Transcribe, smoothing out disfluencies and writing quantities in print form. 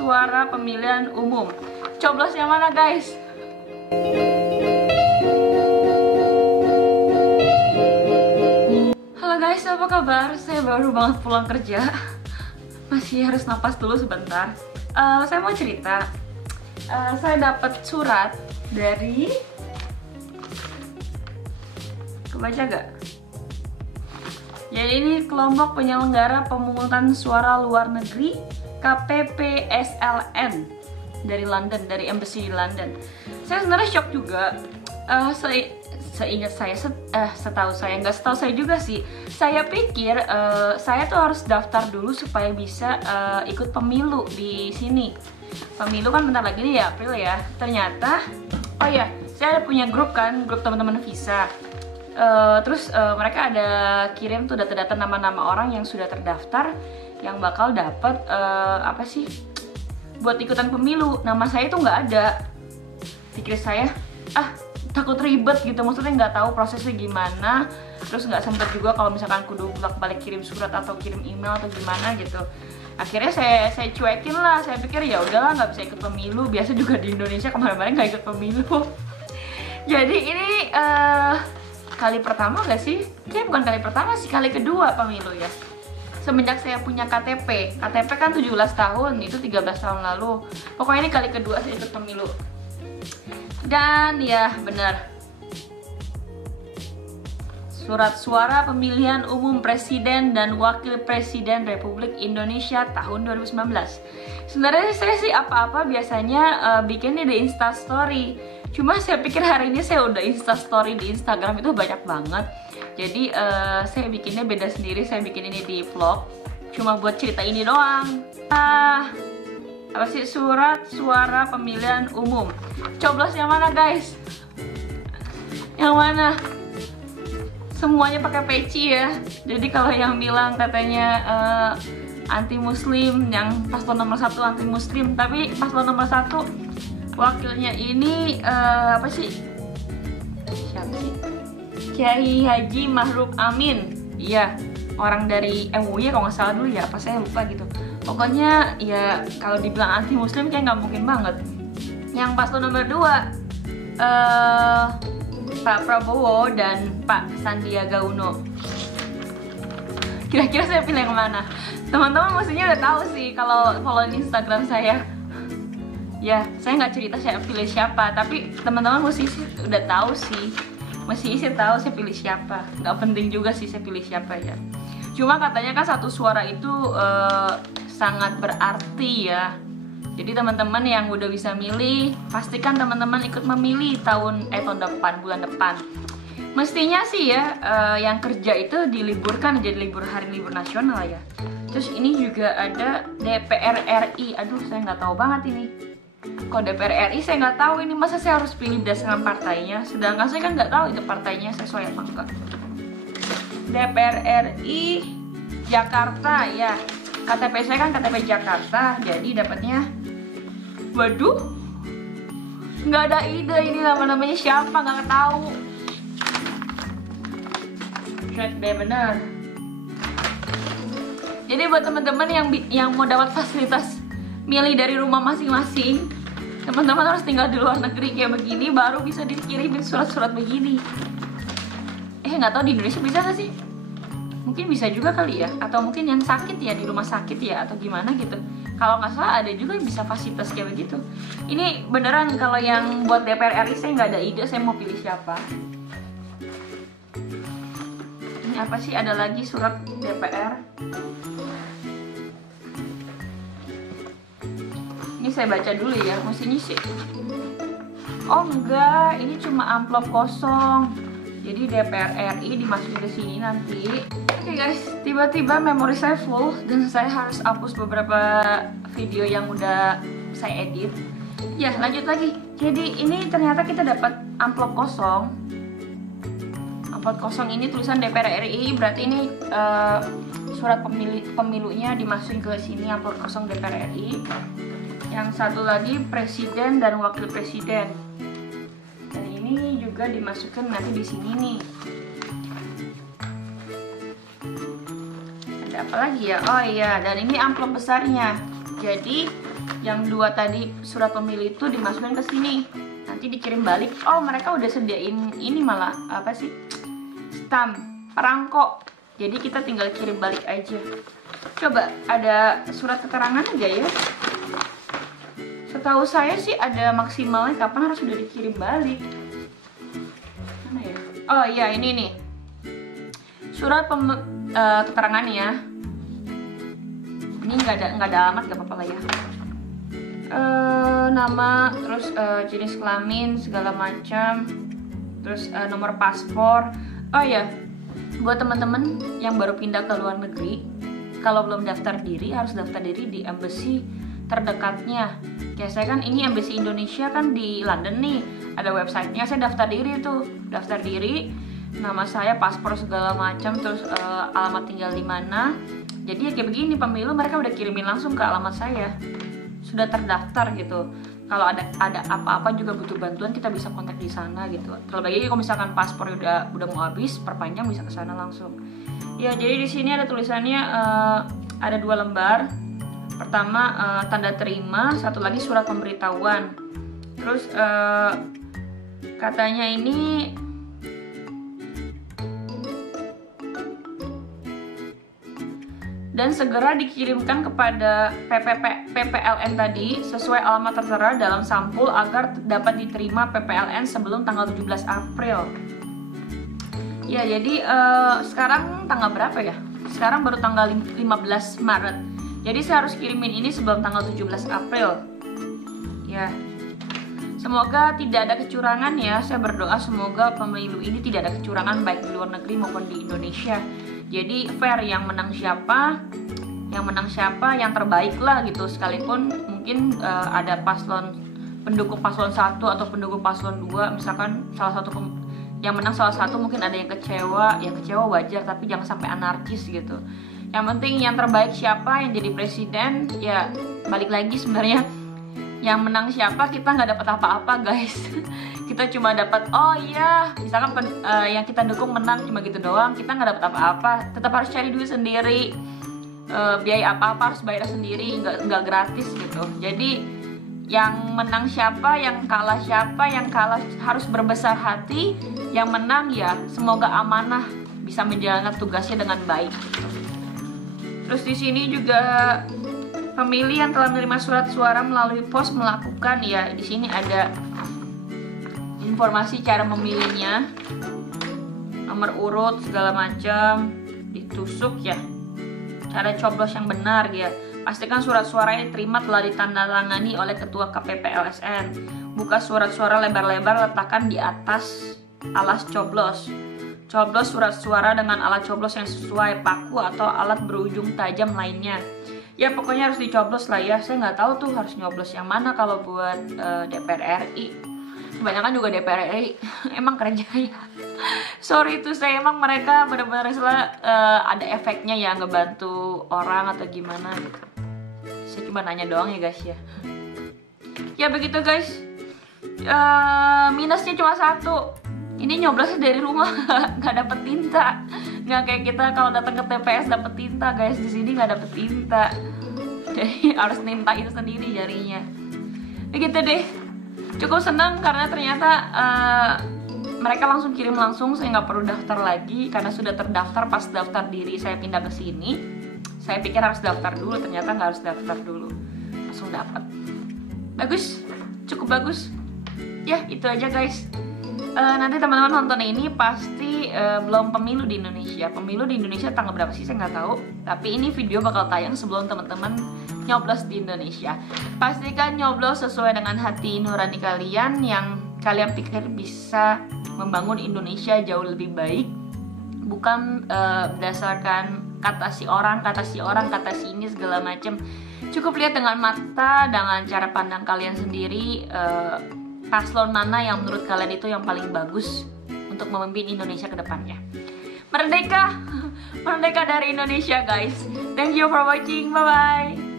suara pemilihan umum. Coblos yang mana, guys? Halo guys, apa kabar? Saya baru banget pulang kerja. Masih harus napas dulu sebentar. Saya mau cerita. Saya dapat surat dari, kebaca gak? Jadi ini kelompok penyelenggara pemungutan suara luar negeri KPPSLN dari London, dari embassy di London. Saya sebenarnya shock juga. Setahu saya juga sih. Saya pikir saya tuh harus daftar dulu supaya bisa ikut pemilu di sini. Pemilu kan bentar lagi nih ya, April ya. Ternyata, oh ya, saya ada punya grup kan, grup teman-teman visa. Terus mereka ada kirim tuh data-data nama-nama orang yang sudah terdaftar yang bakal dapat apa sih buat ikutan pemilu. Nama saya tuh nggak ada. Pikir saya takut ribet gitu, maksudnya nggak tahu prosesnya gimana. Terus nggak sempet juga kalau misalkan kudu bolak-balik kirim surat atau kirim email atau gimana gitu. Akhirnya saya cuekin lah. Saya pikir ya udahlah, nggak bisa ikut pemilu. Biasa juga di Indonesia kemarin-kemarin nggak ikut pemilu. Jadi ini kali pertama gak sih? Kayaknya bukan kali pertama sih, kali kedua pemilu ya. Semenjak saya punya KTP. KTP kan 17 tahun, itu 13 tahun lalu. Pokoknya ini kali kedua saya ikut pemilu. Dan ya benar, surat suara pemilihan umum Presiden dan Wakil Presiden Republik Indonesia tahun 2019. Sebenarnya saya sih apa-apa biasanya bikinnya di Instastory. Cuma saya pikir hari ini saya udah Instastory di Instagram itu banyak banget. Jadi saya bikinnya beda sendiri, saya bikin ini di vlog. Cuma buat cerita ini doang. Apa sih, surat suara pemilihan umum. Coblos yang mana, guys? Yang mana? Semuanya pakai peci ya. Jadi kalau yang bilang katanya anti muslim, yang paslon nomor 1 anti muslim, tapi paslon nomor 1 wakilnya ini apa sih? Siapa sih? Kiai Haji Ma'ruf Amin. Iya, orang dari MUI kalau nggak salah dulu ya, apa saya lupa gitu. Pokoknya ya kalau dibilang anti muslim kayak nggak mungkin banget. Yang paslon nomor 2 Pak Prabowo dan Pak Sandiaga Uno. Kira-kira saya pilih yang mana? Teman-teman mestinya udah tahu sih kalau follow Instagram saya. Ya, saya nggak cerita saya pilih siapa, tapi teman-teman mesti udah tahu sih. Mesti sih tahu saya pilih siapa. Nggak penting juga sih saya pilih siapa ya. Cuma katanya kan satu suara itu sangat berarti ya. Jadi teman-teman yang udah bisa milih, pastikan teman-teman ikut memilih tahun depan, bulan depan. Mestinya sih ya, yang kerja itu diliburkan jadi hari libur nasional ya. Terus ini juga ada DPR RI. Aduh, saya nggak tahu banget ini. Kalau DPR RI saya nggak tahu ini, masa saya harus pilih berdasarkan partainya. Sedangkan saya kan nggak tahu itu partainya sesuai apa enggak. DPR RI Jakarta ya. KTP saya kan KTP Jakarta, jadi dapatnya, waduh, nggak ada ide ini nama-namanya siapa, nggak tahu. Cek deh benar. Jadi buat teman-teman yang mau dapat fasilitas milih dari rumah masing-masing, teman-teman harus tinggal di luar negeri kayak begini baru bisa dikirimin surat-surat begini. Nggak tahu di Indonesia bisa nggak sih? Mungkin bisa juga kali ya, atau mungkin yang sakit ya di rumah sakit ya, atau gimana gitu. Kalau nggak salah ada juga yang bisa fasilitas kayak begitu. Ini beneran kalau yang buat DPR RI saya nggak ada ide saya mau pilih siapa. Ini apa sih, ada lagi surat DPR. Ini saya baca dulu ya, mestinya sih. Oh enggak, ini cuma amplop kosong. Jadi DPR RI dimasukin ke sini nanti. Oke guys, tiba-tiba memori saya full dan saya harus hapus beberapa video yang udah saya edit. Ya, lanjut lagi. Jadi ini ternyata kita dapat amplop kosong. Amplop kosong ini tulisan DPR RI, berarti ini surat pemilunya dimasukin ke sini, amplop kosong DPR RI. Yang satu lagi presiden dan wakil presiden. Dan ini juga dimasukkan nanti di sini nih. Ada apa lagi ya? Oh iya, dan ini amplop besarnya. Jadi yang 2 tadi surat pemilih itu dimasukin ke sini, nanti dikirim balik. Oh, mereka udah sediain ini malah apa sih, stamp perangko, jadi kita tinggal kirim balik aja. Coba ada surat keterangan aja ya. Setahu saya sih ada maksimalnya kapan harus sudah dikirim balik. Mana ya? Oh iya, ini nih surat keterangannya. Ini nggak ada alamat, nggak apa-apa lah ya. Nama, terus jenis kelamin segala macam, terus nomor paspor. Oh ya, buat teman-teman yang baru pindah ke luar negeri, kalau belum daftar diri harus daftar diri di embassy terdekatnya. Kayak saya kan ini embassy Indonesia kan di London nih, ada websitenya. Saya daftar diri tuh, daftar diri, nama saya, paspor segala macam, terus alamat tinggal di mana. Jadi ya kayak begini, pemilu mereka udah kirimin langsung ke alamat saya, sudah terdaftar gitu. Kalau ada apa-apa juga butuh bantuan, kita bisa kontak di sana gitu. Terlebih lagi kalau misalkan paspor udah mau habis, perpanjang bisa ke sana langsung. Ya, jadi di sini ada tulisannya ada 2 lembar. Pertama tanda terima, satu lagi surat pemberitahuan. Terus katanya ini dan segera dikirimkan kepada PPLN tadi sesuai alamat tertera dalam sampul agar dapat diterima PPLN sebelum tanggal 17 April. Ya, jadi sekarang tanggal berapa ya? Sekarang baru tanggal 15 Maret. Jadi saya harus kirimin ini sebelum tanggal 17 April. Ya. Semoga tidak ada kecurangan ya. Saya berdoa semoga pemilu ini tidak ada kecurangan baik di luar negeri maupun di Indonesia. Jadi fair, yang menang siapa yang terbaik lah gitu. Sekalipun mungkin ada pendukung paslon 1 atau pendukung paslon 2, misalkan yang menang salah satu mungkin ada yang kecewa wajar, tapi jangan sampai anarkis gitu. Yang penting yang terbaik siapa yang jadi presiden, ya balik lagi sebenarnya yang menang siapa, kita nggak dapat apa-apa guys. Kita cuma dapat, oh iya, misalkan yang kita dukung menang cuma gitu doang, kita nggak dapat apa-apa. Tetap harus cari duit sendiri, biaya apa-apa harus bayar sendiri, nggak gratis gitu. Jadi yang menang siapa, yang kalah siapa, yang kalah harus berbesar hati, yang menang ya semoga amanah bisa menjalankan tugasnya dengan baik. Terus di sini juga pemilih yang telah menerima surat suara melalui pos melakukan, ya di sini ada informasi cara memilihnya, nomor urut segala macam, ditusuk ya, cara coblos yang benar ya. Pastikan surat suara yang diterima telah ditandatangani oleh ketua KPP LSN. Buka surat suara lebar-lebar, letakkan di atas alas coblos. Coblos surat suara dengan alat coblos yang sesuai, paku atau alat berujung tajam lainnya. Ya pokoknya harus dicoblos lah ya. Saya nggak tahu tuh harus nyoblos yang mana kalau buat DPR RI. Kebanyakan juga DPR RI emang kerja ya. Sorry tuh, saya emang mereka benar-benar ada efeknya ya, ngebantu orang atau gimana gitu. Saya cuma nanya doang ya guys ya. Ya begitu guys. Minusnya cuma satu. Ini nyoblosnya dari rumah, nggak dapet tinta. Nggak kayak kita kalau datang ke TPS dapet tinta guys. Di sini nggak dapet tinta. Jadi harus minta itu sendiri jarinya. Begitu deh. Cukup senang karena ternyata mereka langsung kirim langsung, saya nggak perlu daftar lagi karena sudah terdaftar pas daftar diri saya pindah ke sini. Saya pikir harus daftar dulu, ternyata nggak harus daftar dulu, langsung dapat. Bagus, cukup bagus. Ya itu aja guys. Nanti teman-teman nonton ini pasti belum pemilu di Indonesia. Pemilu di Indonesia tanggal berapa sih saya nggak tahu. Tapi ini video bakal tayang sebelum teman-teman nyoblos di Indonesia. Pastikan nyoblos sesuai dengan hati nurani kalian yang kalian pikir bisa membangun Indonesia jauh lebih baik, bukan berdasarkan kata si orang, kata si ini segala macam. Cukup lihat dengan mata, dengan cara pandang kalian sendiri, paslon mana yang menurut kalian itu yang paling bagus untuk memimpin Indonesia ke depannya. Merdeka, merdeka dari Indonesia guys. Thank you for watching, bye bye.